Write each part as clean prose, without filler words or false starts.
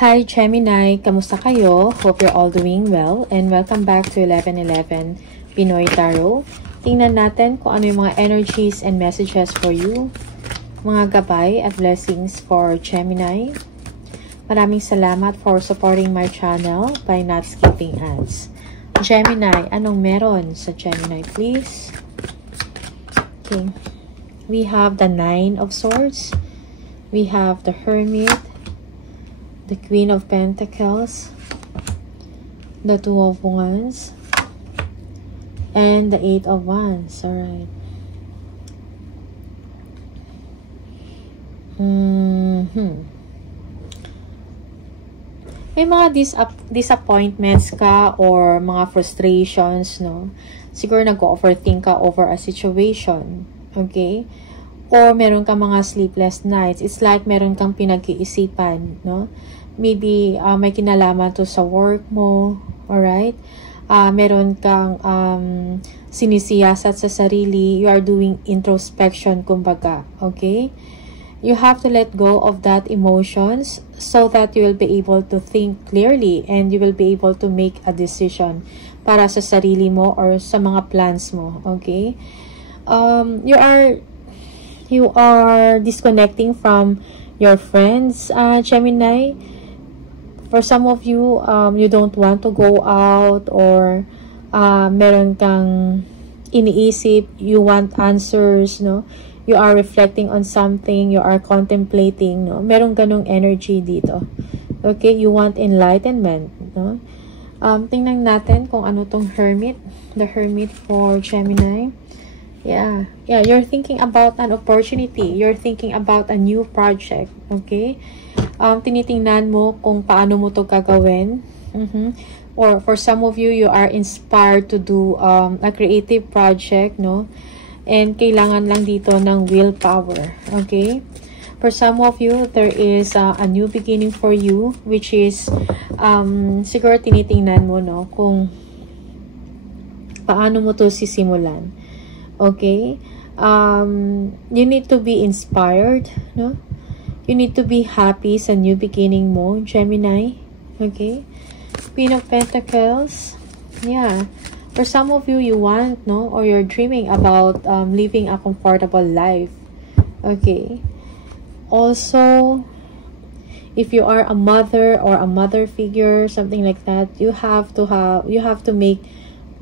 Hi Gemini, kamusta kayo? Hope you're all doing well and welcome back to 1111 Pinoy Tarot. Tingnan natin kung ano yung mga energies and messages for you, mga gabay at blessings for Gemini. Maraming salamat for supporting my channel by not skipping ads. Gemini, anong meron sa Gemini please? Okay, we have the Nine of Swords, we have the Hermit, the Queen of Pentacles, the Two of Wands, and the Eight of Wands. Alright. May mga disappointments ka or mga frustrations, no? Siguro nag-overthink ka over a situation. Okay? Or meron kang mga sleepless nights. It's like meron kang pinag-iisipan, no? Maybe may kinalaman to sa work mo, alright? Meron kang sinisiyasat sa sarili. You are doing introspection, kumbaga, okay? You have to let go of that emotions so that you will be able to think clearly and you will be able to make a decision para sa sarili mo or sa mga plans mo, okay? You are disconnecting from your friends, Gemini. For some of you, you don't want to go out or meron kang iniisip, you want answers, no? You are reflecting on something, you are contemplating, no? Meron ganong energy dito. Okay, you want enlightenment, no? Tingnan natin kung ano tong Hermit, the Hermit for Gemini. Yeah, you're thinking about an opportunity. You're thinking about a new project, okay? Tinitingnan mo kung paano mo to gagawin. Or for some of you, you are inspired to do a creative project, no? And kailangan lang dito ng willpower, okay? For some of you, there is a new beginning for you, which is siguro tinitingnan mo, no? Kung paano mo to sisimulan. Okay, you need to be inspired, no? You need to be happy sa new beginning mo, Gemini. Okay, Queen of Pentacles. Yeah, for some of you, you want, no, or you're dreaming about living a comfortable life. Okay, also, if you are a mother or a mother figure, something like that, you have to make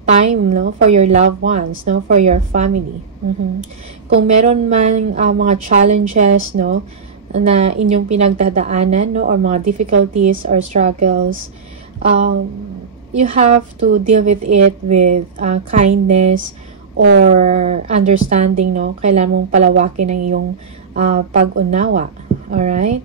time, no, for your loved ones, no, for your family. Kung meron man mga challenges, no, na inyong pinagdadaanan, no, or mga difficulties or struggles, you have to deal with it with kindness or understanding, no. Kailangan mong palawakin ang iyong pag-unawa. Alright?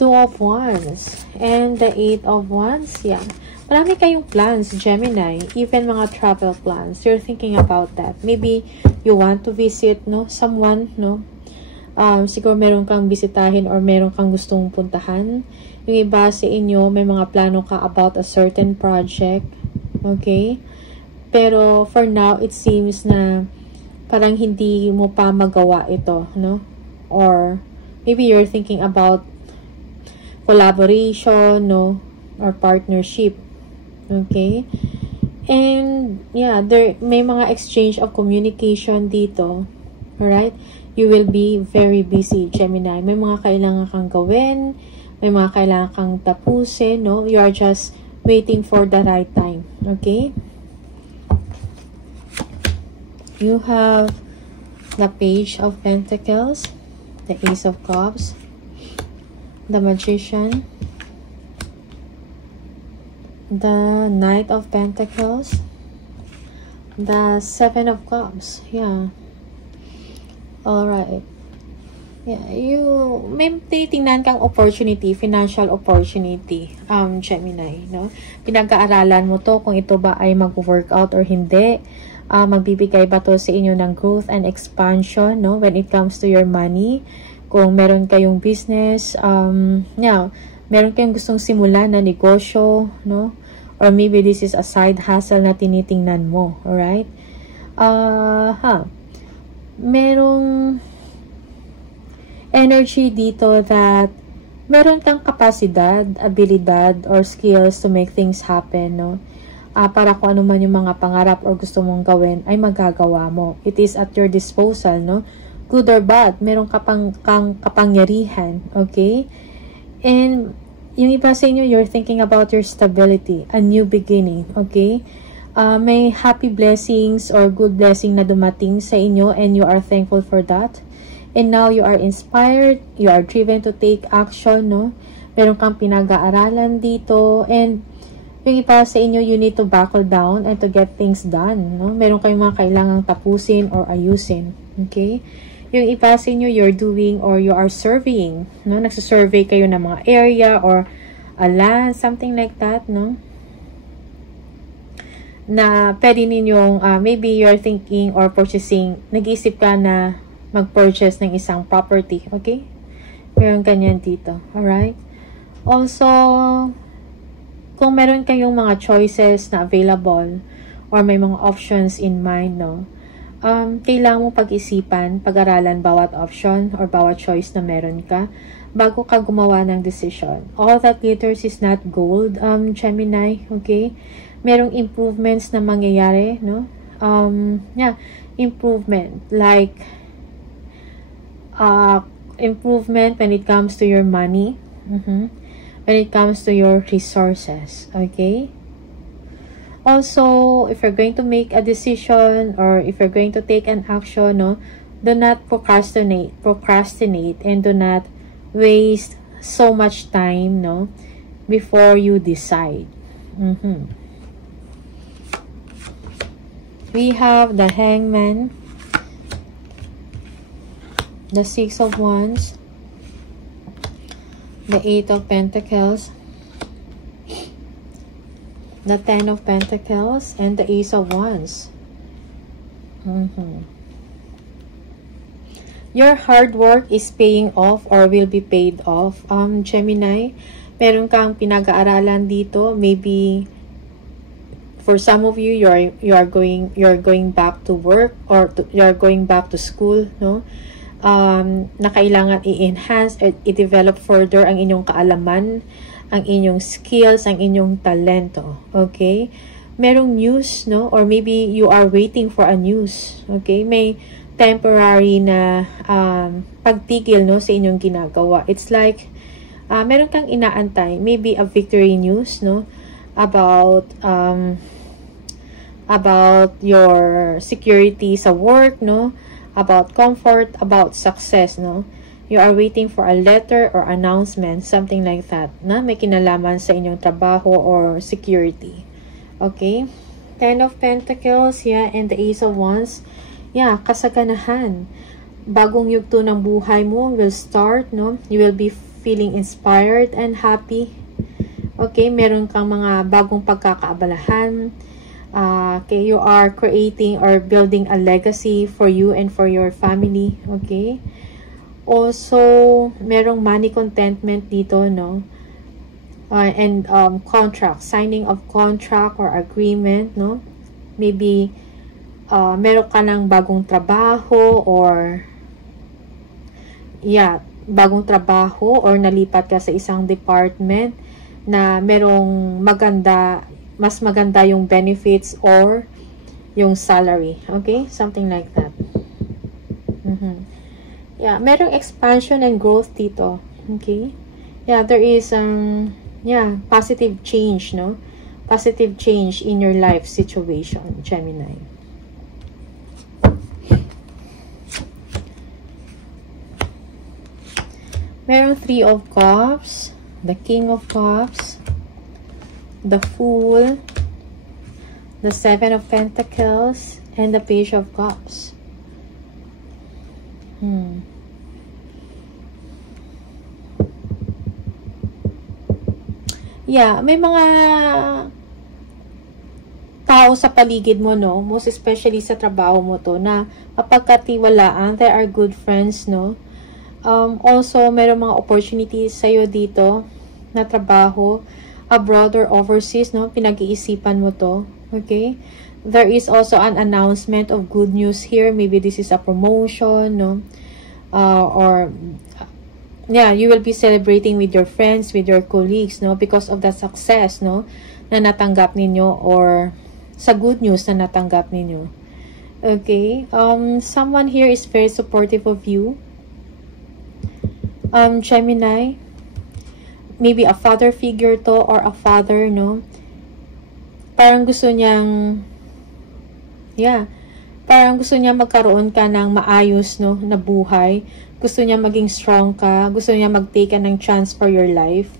Two of Wands and the Eight of Wands. Yeah. Marami kayong plans, Gemini, even mga travel plans. You're thinking about that. Maybe you want to visit, no, someone, no. Siguro meron kang bisitahin or meron kang gustong puntahan. Yung iba sa inyo, may mga plano ka about a certain project. Okay? Pero for now, it seems na parang hindi mo pa magawa ito, no? Or maybe you're thinking about collaboration, no, or partnership. Okay? And yeah, there may mga exchange of communication dito. Alright? You will be very busy, Gemini. May mga kailangan kang gawin, may mga kailangan kang tapusin, no? You are just waiting for the right time. Okay? You have the Page of Pentacles, the Ace of Cups, the Magician, the Knight of Pentacles, the Seven of Cups. Yeah. Alright. Yeah, you may titingnan kang opportunity, financial opportunity, Gemini, no? Pinag-aaralan mo to kung ito ba ay mag-workout or hindi. Magbibigay ba to sa inyo ng growth and expansion, no? When it comes to your money. Kung meron kayong business, yeah, meron kayong gustong simulan na negosyo, no? Or maybe this is a side hustle na tinitingnan mo, alright? Merong energy dito that meron kang kapasidad, abilidad, or skills to make things happen, no? Para kung ano man yung mga pangarap or gusto mong gawin, ay magagawa mo. It is at your disposal, no? Good or bad, meron kang kapangyarihan, okay? And yung iba sa inyo, you're thinking about your stability, a new beginning, okay? May happy blessings or good blessing na dumating sa inyo and you are thankful for that. And now you are inspired, you are driven to take action, no? Meron kang pinag-aaralan dito, and yung iba sa inyo, you need to buckle down and to get things done, no? Meron kayong mga kailangang tapusin or ayusin, okay? Yung iba sa inyo, you're doing or you are surveying, no? Nagsusurvey kayo ng mga area or a land, something like that, no? Na pwede ninyong, maybe you're thinking or purchasing, nag-iisip ka na mag-purchase ng isang property, okay? Meron ganyan dito, alright? Also, kung meron kayong mga choices na available or may mga options in mind, no? Kailangan mo pag-isipan, pag-aralan bawat option or bawat choice na meron ka bago ka gumawa ng decision. All that glitters is not gold, Gemini, okay? Merong improvements na mangyayari, no? Improvement, like, improvement when it comes to your money, when it comes to your resources, okay? Also, if you're going to make a decision or if you're going to take an action, no, do not procrastinate, and do not waste so much time, no, before you decide. We have the Hangman, the Six of Wands, the Eight of Pentacles, the Ten of Pentacles, and the Ace of Wands. Your hard work is paying off or will be paid off, Gemini. Meron kang pinag-aaralan dito. Maybe for some of you, you're going back to work or you're going back to school, no? Na kailangan i-enhance at i-develop further ang inyong kaalaman, ang inyong skills, ang inyong talento, okay? Merong news, no? Or maybe you are waiting for a news, okay? May temporary na pagtigil, no, sa inyong ginagawa. It's like, meron kang inaantay, maybe a victory news, no? About your security sa work, no? About comfort, about success, no? You are waiting for a letter or announcement, something like that, na may kinalaman sa inyong trabaho or security. Okay? Ten of Pentacles, yeah, and the Ace of Wands. Yeah, kasaganahan. Bagong yugto ng buhay mo will start, no? You will be feeling inspired and happy. Okay? Meron kang mga bagong pagkakaabalahan. Okay, you are creating or building a legacy for you and for your family. Okay? Also, merong money contentment dito, no? And contract, signing of contract or agreement, no? Maybe, meron ka ng bagong trabaho or, yeah, bagong trabaho or nalipat ka sa isang department na merong mas maganda yung benefits or yung salary. Okay? Something like that. Yeah, merong expansion and growth dito. Okay? Yeah, there is positive change, no? Positive change in your life situation, Gemini. Merong Three of Cups, the King of Cups, the Fool, the Seven of Pentacles, and the Page of Cups. Yeah, may mga tao sa paligid mo, no? Most especially sa trabaho mo to, na mapagkatiwalaan. There are good friends, no? Also, mayroong mga opportunities sa'yo dito na trabaho, abroad or overseas, no? Pinag-iisipan mo to, okay? There is also an announcement of good news here. Maybe this is a promotion, no? Or yeah, you will be celebrating with your friends, with your colleagues, no, because of the success, no, na natanggap ninyo, or sa good news na natanggap ninyo. Okay, someone here is very supportive of you. Gemini, maybe a father figure to, or a father, no, parang gusto niyang, yeah, parang gusto niya magkaroon ka ng maayos, no, na buhay. Gusto niya maging strong ka. Gusto niya mag-take ka ng chance for your life.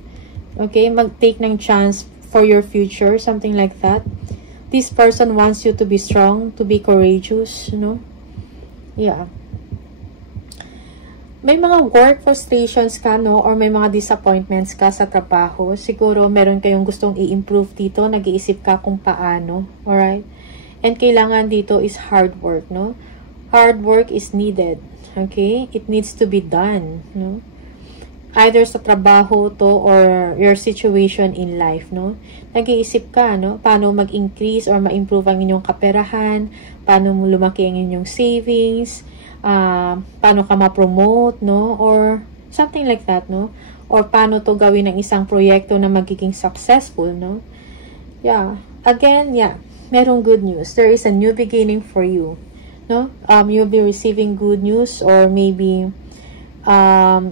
Okay? Mag-take ng chance for your future. Something like that. This person wants you to be strong, to be courageous, you know? Yeah. May mga work frustrations ka, no? Or may mga disappointments ka sa trabaho. Siguro meron kayong gustong i-improve dito. Nag-iisip ka kung paano. Alright? And kailangan dito is hard work, no? Hard work is needed. Okay? It needs to be done, no? Either sa trabaho to or your situation in life, no? Nag-iisip ka, no? Paano mag-increase or ma-improve ang inyong kaperahan, paano mo lumaki ang inyong savings, paano ka ma-promote, no? Or something like that, no? Or paano to gawin ng isang proyekto na magiging successful, no? Yeah. Again, yeah. Merong good news. There is a new beginning for you. No? You'll be receiving good news, or maybe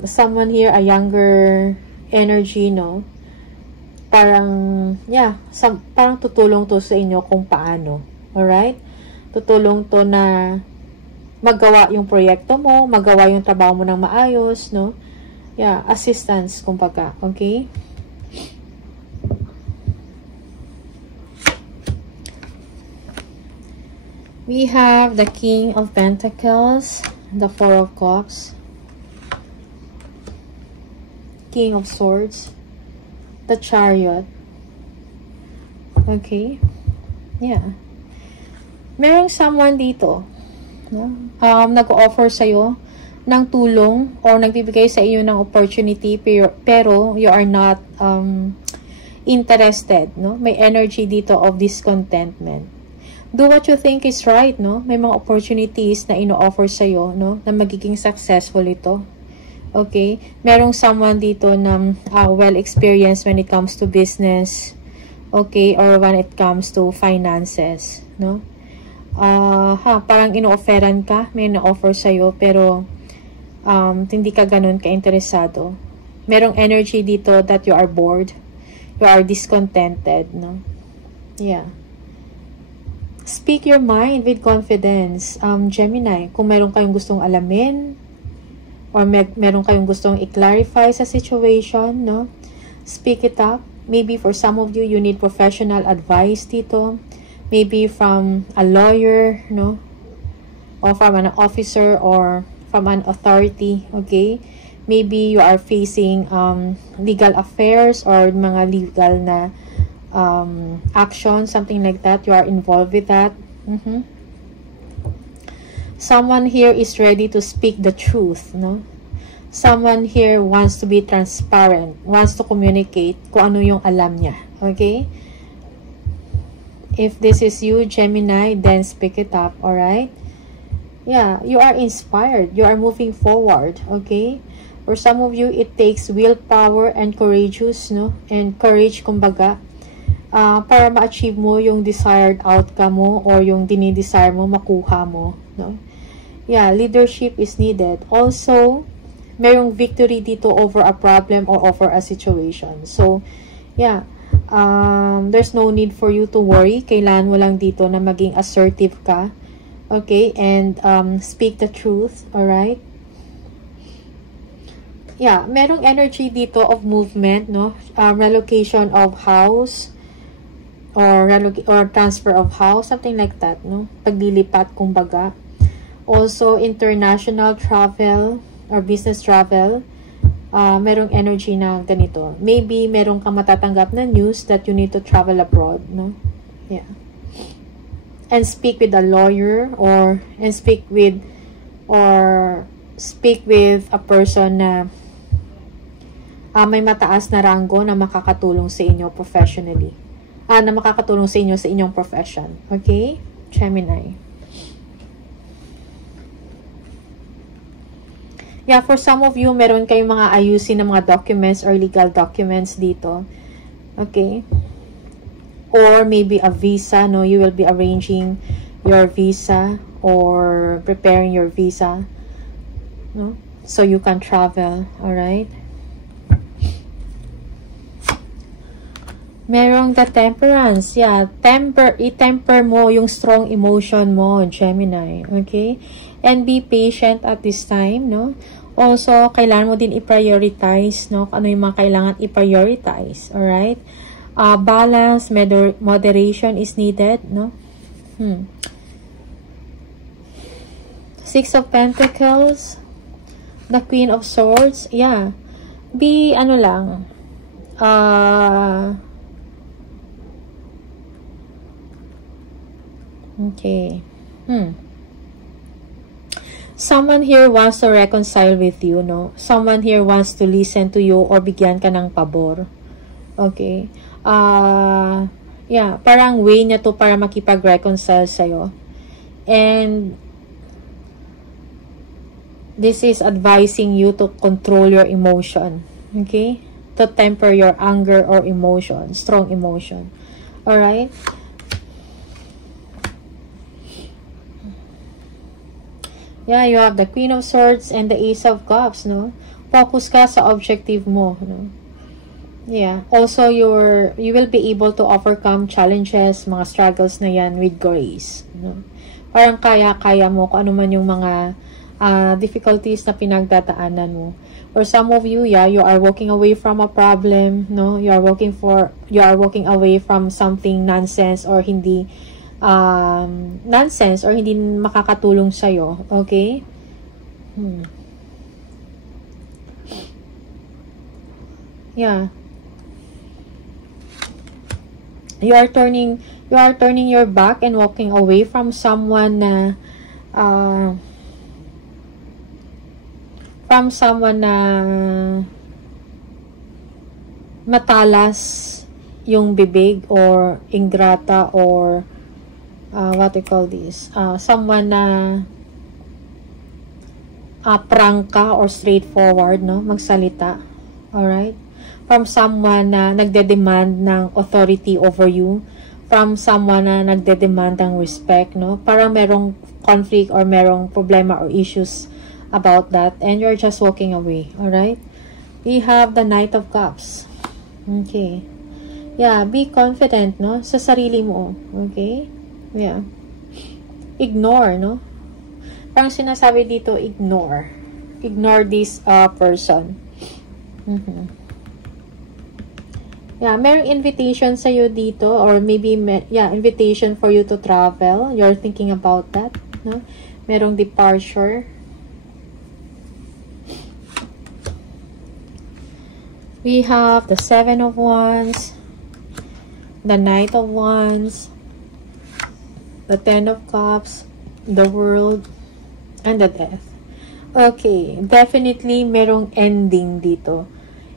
someone here, a younger energy, no? Parang, yeah, parang tutulong to sa inyo kung paano. Alright? Tutulong to na magawa yung proyekto mo, magawa yung trabaho mo ng maayos, no? Yeah, assistance, kumbaga. Okay? We have the King of Pentacles, the Four of Cups, King of Swords, the Chariot. Okay. Yeah. Merong someone dito, no? Nag-offer sa'yo ng tulong or nagbibigay sa iyo ng opportunity, pero you are not interested, no? May energy dito of discontentment. Do what you think is right, no? May mga opportunities na ino-offer sa'yo, no? Na magiging successful ito. Okay? Merong someone dito na well-experienced when it comes to business, okay? Or when it comes to finances, no? Parang ino-offeran ka, may ino-offer sa'yo, pero hindi ka ganun ka-interesado. Merong energy dito that you are bored, you are discontented, no? Yeah. Speak your mind with confidence, Gemini. Kung meron kayong gustong alamin, or meron kayong gustong i-clarify sa situation, no? Speak it up. Maybe for some of you, you need professional advice dito. Maybe from a lawyer, no? Or from an officer, or from an authority, okay? Maybe you are facing legal affairs or mga legal na action, something like that. You are involved with that. Someone here is ready to speak the truth, no? Someone here wants to be transparent, wants to communicate kung ano yung alam niya, okay? If this is you, Gemini, then speak it up, alright? Yeah, you are inspired. You are moving forward, okay? For some of you, it takes willpower and courageous, no? And courage, kumbaga, para ma-achieve mo yung desired outcome mo or yung dinidesire mo, makuha mo, no? Yeah, leadership is needed. Also, mayroong victory dito over a problem or over a situation. So, yeah, there's no need for you to worry. Kailangan mo lang dito na maging assertive ka, okay? And speak the truth, alright? Yeah, merong energy dito of movement, no? Relocation of house, or transfer of house, something like that, no? Paglilipat, kumbaga. Also, international travel or business travel. Merong energy na ganito. Maybe merong kang matatanggap na news that you need to travel abroad, no? Yeah. And speak with a lawyer, and speak with a person na may mataas na ranggo na makakatulong sa inyo professionally. Na makakatulong sa inyo sa inyong profession. Okay? Gemini. Yeah, for some of you, meron kayong mga ayusin ng mga documents or legal documents dito. Okay? Or maybe a visa, no? You will be arranging your visa or preparing your visa, no? So you can travel, alright? Merong the temperance. Yeah, i-temper mo yung strong emotion mo, Gemini. Okay? And be patient at this time, no? Also, kailangan mo din i-prioritize, no? Ano yung mga kailangan i-prioritize, alright? Balance, moderation is needed, no? Six of Pentacles, the Queen of Swords. Yeah. Be, ano lang, okay. Someone here wants to reconcile with you, no? Someone here wants to listen to you or bigyan ka ng pabor. Okay. Yeah, parang way niya to para makipag-reconcile sa'yo. And this is advising you to control your emotion. Okay? To temper your anger or emotion, strong emotion. Alright? Yeah, you have the Queen of Swords and the Ace of Cups, no? Focus ka sa objective mo, no? Yeah. Also, you will be able to overcome challenges, mga struggles na yan with grace, no? Parang kaya-kaya mo kung ano man yung mga difficulties na pinagdadaanan mo. For some of you, yeah, you are walking away from a problem, no? You are walking away from something nonsense or hindi nonsense or hindi makakatulong sa'yo. Okay? Yeah. You are turning your back and walking away from someone na matalas yung bibig or ingrata or what you call this, someone na prangka or straightforward, no, magsalita. Alright? From someone na nagde-demand ng authority over you, from someone na nagde-demand ng respect, no? Parang merong conflict or merong problema or issues about that and you're just walking away. Alright? We have the Knight of Cups. Okay. Yeah, be confident, no, sa sarili mo. Okay? Yeah. Ignore, no? Parang sinasabi dito, ignore. Ignore this person. Yeah, merong invitation sa'yo dito or maybe, invitation for you to travel. You're thinking about that, no? Merong departure. We have the Seven of Wands, the Knight of Wands, the Ten of Cups, the World, and the Death. Okay, definitely merong ending dito.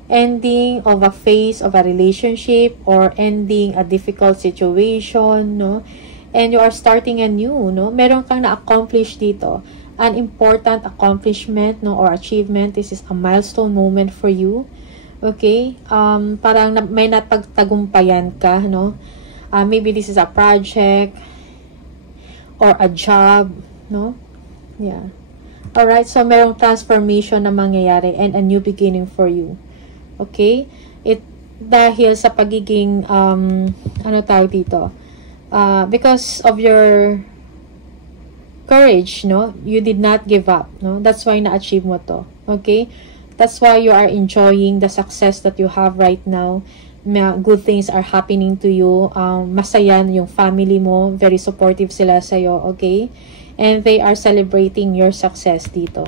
Ending of a phase of a relationship or ending a difficult situation, no? And you are starting anew, no? Meron kang na-accomplish dito. An important accomplishment, no, or achievement. This is a milestone moment for you. Okay? Parang may napagtagumpayan ka, no? Maybe this is a project or a job, no? Yeah. Alright, so merong transformation na mangyayari and a new beginning for you. Okay? Dahil sa pagiging, ano tawag dito? Because of your courage, no? You did not give up, no? That's why na-achieve mo to. Okay? That's why you are enjoying the success that you have right now. Good things are happening to you. Masaya yung family mo. Very supportive sila sa'yo. Okay? And they are celebrating your success dito.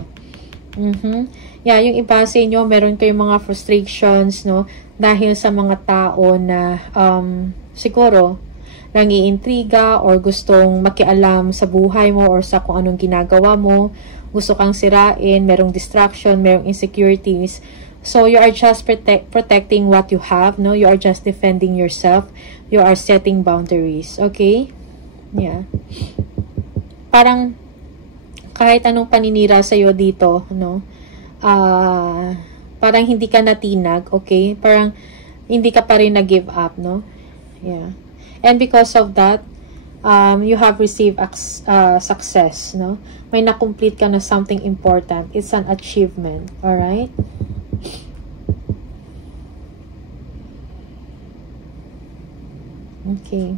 Yeah, yung iba sa inyo, meron kayong mga frustrations, no? Dahil sa mga tao na siguro nangiintriga or gustong makialam sa buhay mo or sa kung anong ginagawa mo. Gusto kang sirain, merong distraction, merong insecurities. So, you are just protecting what you have, no? You are just defending yourself. You are setting boundaries. Okay? Yeah. Parang kahit anong paninira sa'yo dito, no? parang hindi ka natinag, okay? Parang hindi ka pa rin nag-give up, no? Yeah. And because of that, you have received success, no? May na-complete ka na something important. It's an achievement, alright? Okay.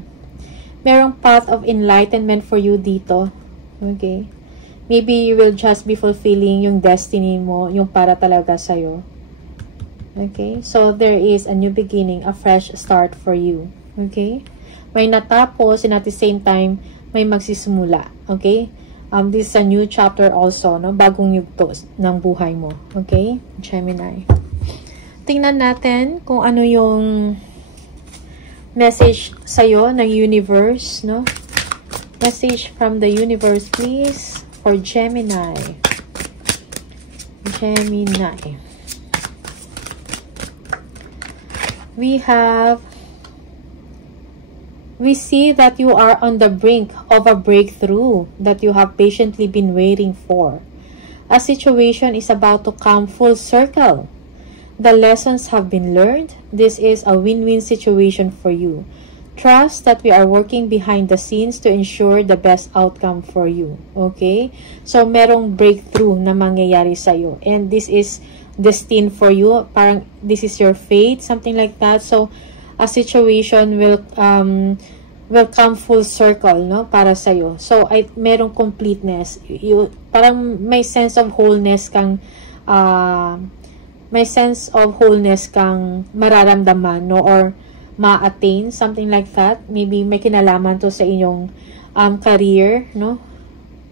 Merong path of enlightenment for you dito. Okay. Maybe you will just be fulfilling yung destiny mo, yung para talaga sa'yo. Okay. So, there is a new beginning, a fresh start for you. Okay. May natapos and at the same time, may magsisimula. Okay. This is a new chapter also, no? Bagong yugto ng buhay mo. Okay. Gemini. Tingnan natin kung ano yung message sa'yo ng universe, no? Message from the universe, please, for Gemini. Gemini. We see that you are on the brink of a breakthrough that you have patiently been waiting for. A situation is about to come full circle. The lessons have been learned. This is a win-win situation for you. Trust that we are working behind the scenes to ensure the best outcome for you. Okay? So, merong breakthrough na mangyayari sa'yo. And this is destined for you. Parang this is your fate, something like that. So, a situation will come full circle, no? Para sa'yo. So, merong completeness. Parang may sense of wholeness kang mararamdaman, no? Or ma-attain, something like that. Maybe may kinalaman to sa inyong career, no?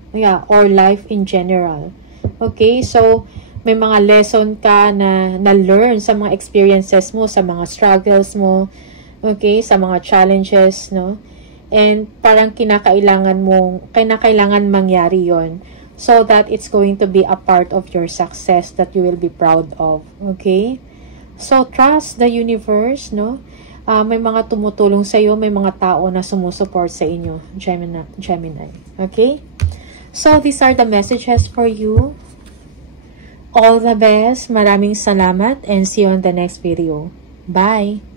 Yeah, or life in general. Okay, so may mga lesson ka na learn sa mga experiences mo, sa mga struggles mo, okay, sa mga challenges, no? And parang kinakailangan mangyari yon, so that it's going to be a part of your success that you will be proud of. Okay? So, trust the universe, no? May mga tumutulong sa iyo, may mga tao na sumusuport sa inyo, Gemini. Okay? So, these are the messages for you. All the best. Maraming salamat and see you on the next video. Bye!